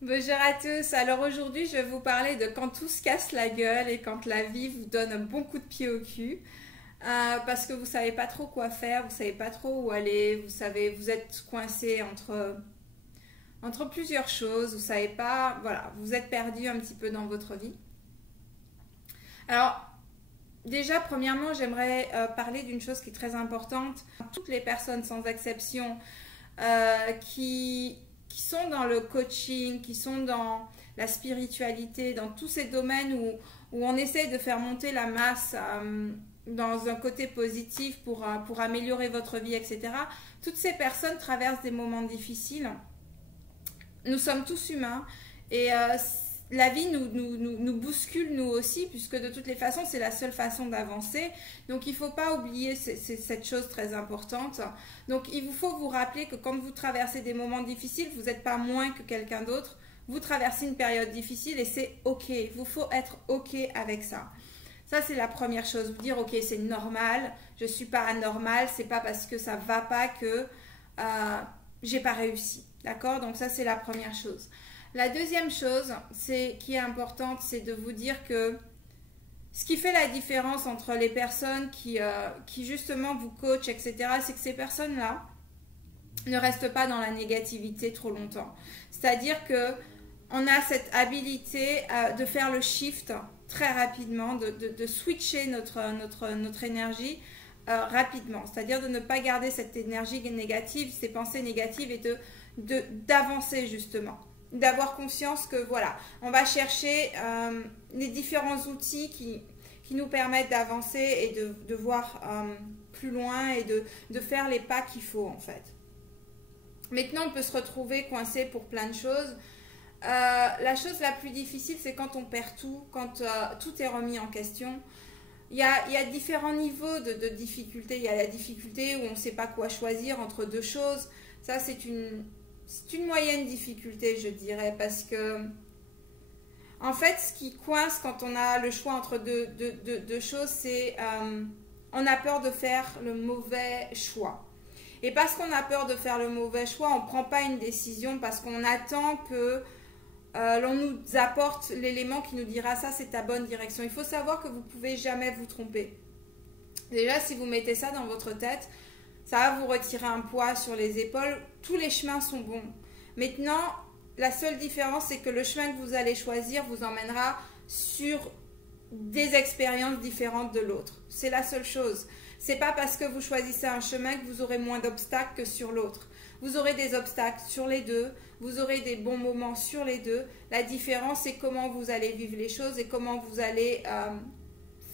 Bonjour à tous. Alors aujourd'hui, je vais vous parler de quand tout se casse la gueule et quand la vie vous donne un bon coup de pied au cul. Parce que vous savez pas trop quoi faire, vous savez pas trop où aller, vous savez, vous êtes coincé entre plusieurs choses, vous savez pas, voilà, vous êtes perdu un petit peu dans votre vie. Alors, déjà, premièrement, j'aimerais parler d'une chose qui est très importante. Toutes les personnes sans exception qui sont dans le coaching, qui sont dans la spiritualité, dans tous ces domaines où on essaye de faire monter la masse dans un côté positif pour améliorer votre vie, etc. Toutes ces personnes traversent des moments difficiles. Nous sommes tous humains et la vie nous bouscule nous aussi, puisque de toutes les façons, c'est la seule façon d'avancer. Donc il ne faut pas oublier cette chose très importante. Donc il vous faut vous rappeler que quand vous traversez des moments difficiles, vous n'êtes pas moins que quelqu'un d'autre. Vous traversez une période difficile et c'est ok. Il vous faut être ok avec ça. Ça, c'est la première chose. Vous dire, ok, c'est normal, je ne suis pas anormal, c'est pas parce que ça ne va pas que j'ai pas réussi. D'accord? Donc ça, c'est la première chose. La deuxième chose qui est importante, c'est de vous dire que ce qui fait la différence entre les personnes qui justement vous coachent, etc., c'est que ces personnes-là ne restent pas dans la négativité trop longtemps. C'est-à-dire que on a cette habilité de faire le shift très rapidement, de switcher notre énergie rapidement. C'est-à-dire de ne pas garder cette énergie négative, ces pensées négatives et d'avancer justement. D'avoir conscience que voilà, on va chercher les différents outils qui nous permettent d'avancer et de voir plus loin et de faire les pas qu'il faut en fait. Maintenant, on peut se retrouver coincé pour plein de choses. La chose la plus difficile, c'est quand on perd tout, quand tout est remis en question. Il y a différents niveaux de difficulté. Il y a la difficulté où on ne sait pas quoi choisir entre deux choses. Ça, c'est une moyenne difficulté, je dirais, parce que en fait, ce qui coince quand on a le choix entre deux choses, c'est on a peur de faire le mauvais choix. Et parce qu'on a peur de faire le mauvais choix, on ne prend pas une décision parce qu'on attend que l'on nous apporte l'élément qui nous dira ça, c'est ta bonne direction. Il faut savoir que vous ne pouvez jamais vous tromper. Déjà, si vous mettez ça dans votre tête, ça va vous retirer un poids sur les épaules. Tous les chemins sont bons. Maintenant, la seule différence, c'est que le chemin que vous allez choisir vous emmènera sur des expériences différentes de l'autre. C'est la seule chose. C'est pas parce que vous choisissez un chemin que vous aurez moins d'obstacles que sur l'autre. Vous aurez des obstacles sur les deux, vous aurez des bons moments sur les deux. La différence, c'est comment vous allez vivre les choses et comment vous allez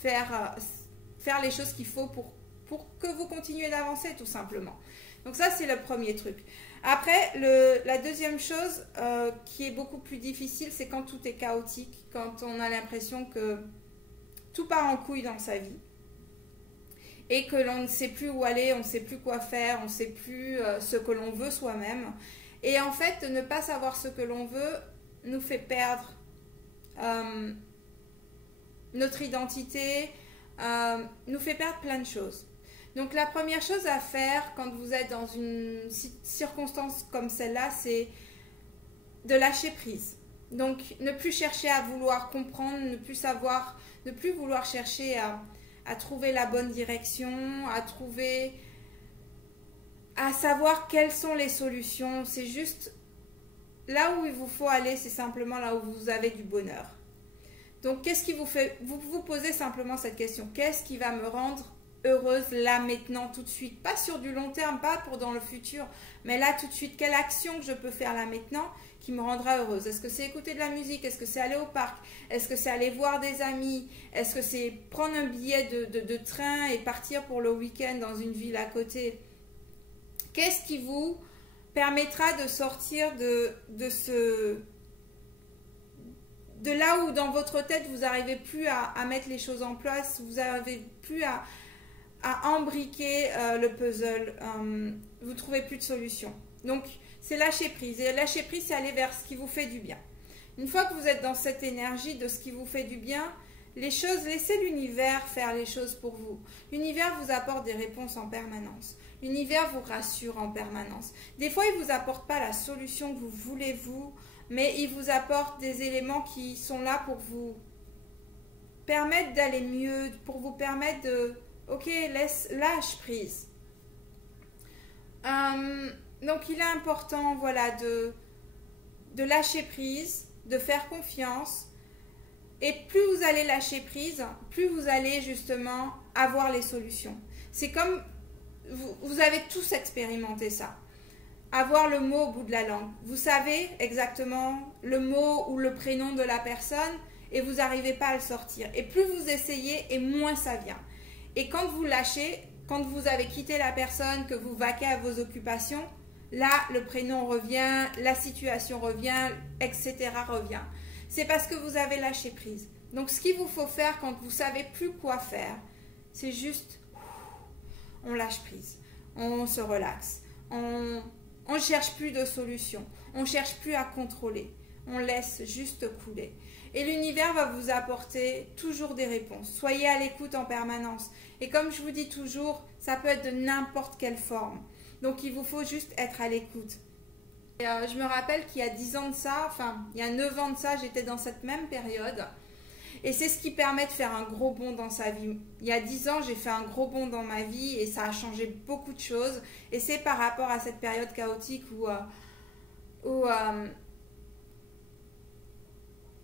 faire les choses qu'il faut pour que vous continuez d'avancer, tout simplement. Donc ça, c'est le premier truc. Après, la deuxième chose qui est beaucoup plus difficile, c'est quand tout est chaotique, quand on a l'impression que tout part en couille dans sa vie et que l'on ne sait plus où aller, on ne sait plus quoi faire, on ne sait plus ce que l'on veut soi-même. Et en fait, de ne pas savoir ce que l'on veut nous fait perdre notre identité, nous fait perdre plein de choses. Donc la première chose à faire quand vous êtes dans une circonstance comme celle-là, c'est de lâcher prise. Donc ne plus chercher à vouloir comprendre, ne plus vouloir chercher à trouver la bonne direction, à savoir quelles sont les solutions. C'est juste là où il vous faut aller, c'est simplement là où vous avez du bonheur. Donc qu'est-ce qui vous fait, vous posez simplement cette question, qu'est-ce qui va me rendre heureuse là maintenant tout de suite, pas sur du long terme, pas pour dans le futur, mais là tout de suite, quelle action que je peux faire là maintenant qui me rendra heureuse? Est-ce que c'est écouter de la musique? Est-ce que c'est aller au parc? Est-ce que c'est aller voir des amis? Est-ce que c'est prendre un billet de train et partir pour le week-end dans une ville à côté? Qu'est-ce qui vous permettra de sortir de là où dans votre tête vous n'arrivez plus à mettre les choses en place, vous n'arrivez plus à embriquer le puzzle, vous ne trouvez plus de solution. Donc c'est lâcher prise, et lâcher prise, c'est aller vers ce qui vous fait du bien. Une fois que vous êtes dans cette énergie de ce qui vous fait du bien, les choses, laissez l'univers faire les choses pour vous. L'univers vous apporte des réponses en permanence. L'univers vous rassure en permanence. Des fois, il ne vous apporte pas la solution que vous voulez vous, mais il vous apporte des éléments qui sont là pour vous permettre d'aller mieux, pour vous permettre de, ok, lâche prise. Donc il est important, voilà, de lâcher prise, de faire confiance. Et plus vous allez lâcher prise, plus vous allez justement avoir les solutions. C'est comme, vous avez tous expérimenté ça. Avoir le mot au bout de la langue. Vous savez exactement le mot ou le prénom de la personne et vous n'arrivez pas à le sortir. Et plus vous essayez, et moins ça vient. Et quand vous lâchez, quand vous avez quitté la personne, que vous vaquez à vos occupations, là, le prénom revient, la situation revient, etc. revient. C'est parce que vous avez lâché prise. Donc, ce qu'il vous faut faire quand vous ne savez plus quoi faire, c'est juste, on lâche prise, on se relaxe, on ne cherche plus de solution, on ne cherche plus à contrôler, on laisse juste couler. Et l'univers va vous apporter toujours des réponses. Soyez à l'écoute en permanence. Et comme je vous dis toujours, ça peut être de n'importe quelle forme. Donc, il vous faut juste être à l'écoute. Je me rappelle qu'il y a 10 ans de ça, enfin, il y a 9 ans de ça, j'étais dans cette même période. Et c'est ce qui permet de faire un gros bond dans sa vie. Il y a 10 ans, j'ai fait un gros bond dans ma vie et ça a changé beaucoup de choses. Et c'est par rapport à cette période chaotique où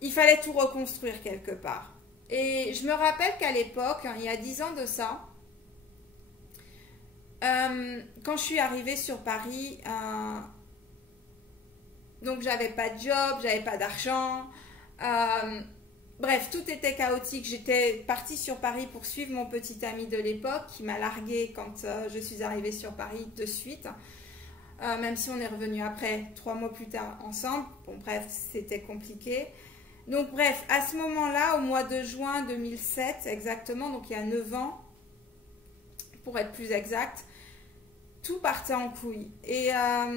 il fallait tout reconstruire quelque part. Et je me rappelle qu'à l'époque, il y a 10 ans de ça, quand je suis arrivée sur Paris, donc j'avais pas de job, j'avais pas d'argent, bref, tout était chaotique. J'étais partie sur Paris pour suivre mon petit ami de l'époque qui m'a larguée quand je suis arrivée sur Paris de suite, même si on est revenu après 3 mois plus tard ensemble. Bon bref, c'était compliqué. Donc bref, à ce moment-là, au mois de juin 2007 exactement, donc il y a 9 ans pour être plus exact, tout partait en couille. Et à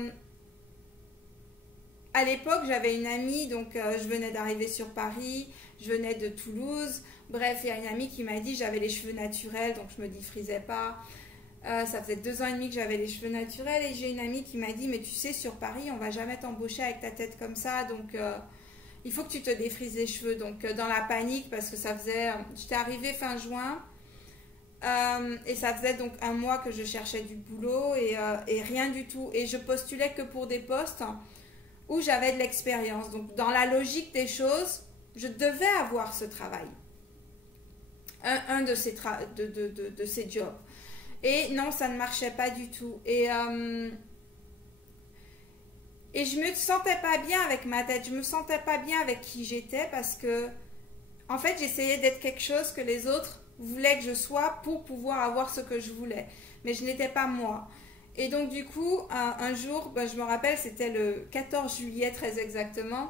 l'époque, j'avais une amie, donc je venais d'arriver sur Paris, je venais de Toulouse. Bref, il y a une amie qui m'a dit, j'avais les cheveux naturels, donc je me défrisais pas. Ça faisait 2 ans et demi que j'avais les cheveux naturels et j'ai une amie qui m'a dit, mais tu sais, sur Paris, on va jamais t'embaucher avec ta tête comme ça, donc il faut que tu te défrises les cheveux. Donc dans la panique, parce que ça faisait, j'étais arrivée fin juin, et ça faisait donc 1 mois que je cherchais du boulot et rien du tout. Et je postulais que pour des postes où j'avais de l'expérience. Donc, dans la logique des choses, je devais avoir ce travail. Un de ces jobs. Et non, ça ne marchait pas du tout. Et je me sentais pas bien avec ma tête. Je me sentais pas bien avec qui j'étais parce que, en fait, j'essayais d'être quelque chose que les autres voulaient que je sois pour pouvoir avoir ce que je voulais. Mais je n'étais pas moi. Et donc du coup, un jour, je me rappelle, c'était le 14 juillet très exactement,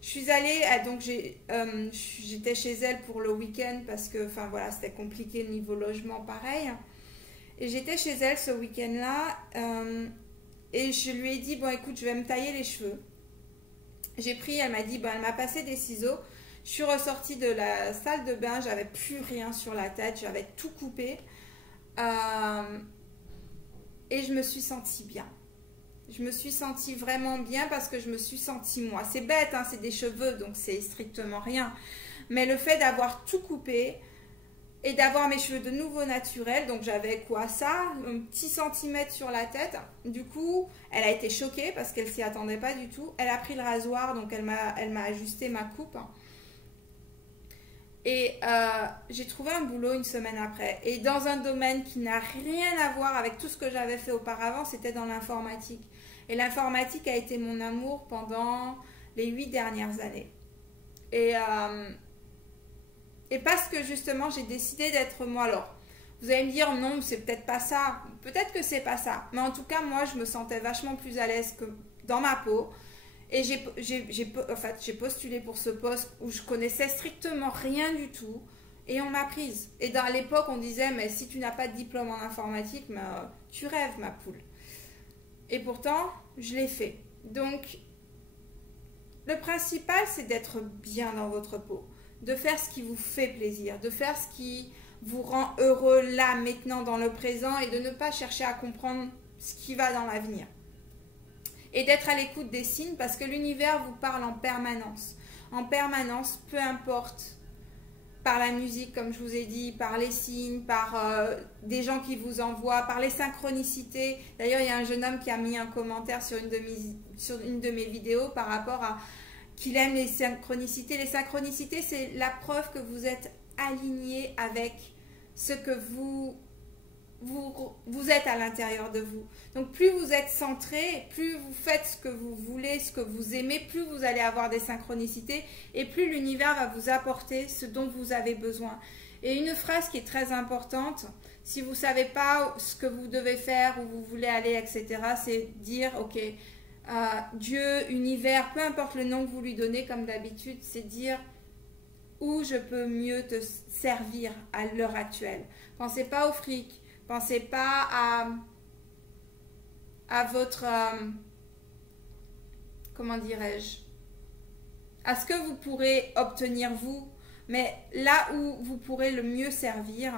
je suis allée, donc j'étais chez elle pour le week-end parce que, enfin voilà, c'était compliqué niveau logement pareil. Et j'étais chez elle ce week-end-là et je lui ai dit, bon écoute, je vais me tailler les cheveux. J'ai pris, elle m'a dit, elle m'a passé des ciseaux. Je suis ressortie de la salle de bain, j'avais plus rien sur la tête, j'avais tout coupé. Et je me suis sentie bien. Je me suis sentie vraiment bien parce que je me suis sentie moi. C'est bête, hein, c'est des cheveux, donc c'est strictement rien. Mais le fait d'avoir tout coupé et d'avoir mes cheveux de nouveau naturels, donc j'avais quoi ça, un petit centimètre sur la tête. Du coup, elle a été choquée parce qu'elle s'y attendait pas du tout. Elle a pris le rasoir, donc elle m'a ajusté ma coupe. Et j'ai trouvé un boulot 1 semaine après. Et dans un domaine qui n'a rien à voir avec tout ce que j'avais fait auparavant, c'était dans l'informatique. Et l'informatique a été mon amour pendant les 8 dernières années. Et parce que justement, j'ai décidé d'être moi. Alors, vous allez me dire, non, c'est peut-être pas ça. Peut-être que c'est pas ça. Mais en tout cas, moi, je me sentais vachement plus à l'aise que dans ma peau. Et j'ai postulé pour ce poste où je connaissais strictement rien du tout et on m'a prise. Et à l'époque, on disait, mais si tu n'as pas de diplôme en informatique, mais, tu rêves, ma poule. Et pourtant, je l'ai fait. Donc, le principal, c'est d'être bien dans votre peau, de faire ce qui vous fait plaisir, de faire ce qui vous rend heureux là, maintenant, dans le présent et de ne pas chercher à comprendre ce qui va dans l'avenir. et d'être à l'écoute des signes parce que l'univers vous parle en permanence. En permanence, peu importe, par la musique, comme je vous ai dit, par les signes, par des gens qui vous envoient, par les synchronicités. D'ailleurs, il y a un jeune homme qui a mis un commentaire sur une de mes vidéos par rapport à qu'il aime les synchronicités. Les synchronicités, c'est la preuve que vous êtes aligné avec ce que vous êtes à l'intérieur de vous. Donc plus vous êtes centré, plus vous faites ce que vous voulez, ce que vous aimez, plus vous allez avoir des synchronicités et plus l'univers va vous apporter ce dont vous avez besoin. Et une phrase qui est très importante, si vous ne savez pas ce que vous devez faire, où vous voulez aller, etc., c'est dire, ok, Dieu, univers, peu importe le nom que vous lui donnez comme d'habitude, c'est dire où je peux mieux te servir à l'heure actuelle. Pensez pas au fric, pensez pas à votre, comment dirais-je, à ce que vous pourrez obtenir vous, mais là où vous pourrez le mieux servir,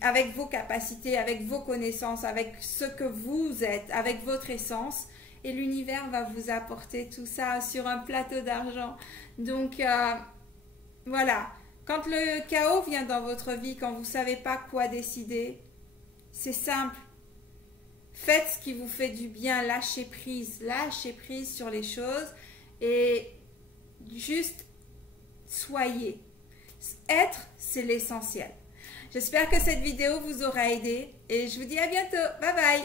avec vos capacités, avec vos connaissances, avec ce que vous êtes, avec votre essence, et l'univers va vous apporter tout ça sur un plateau d'argent. Donc voilà, quand le chaos vient dans votre vie, quand vous ne savez pas quoi décider, c'est simple. Faites ce qui vous fait du bien, lâchez prise sur les choses et juste soyez. Être, c'est l'essentiel. J'espère que cette vidéo vous aura aidé et je vous dis à bientôt. Bye bye.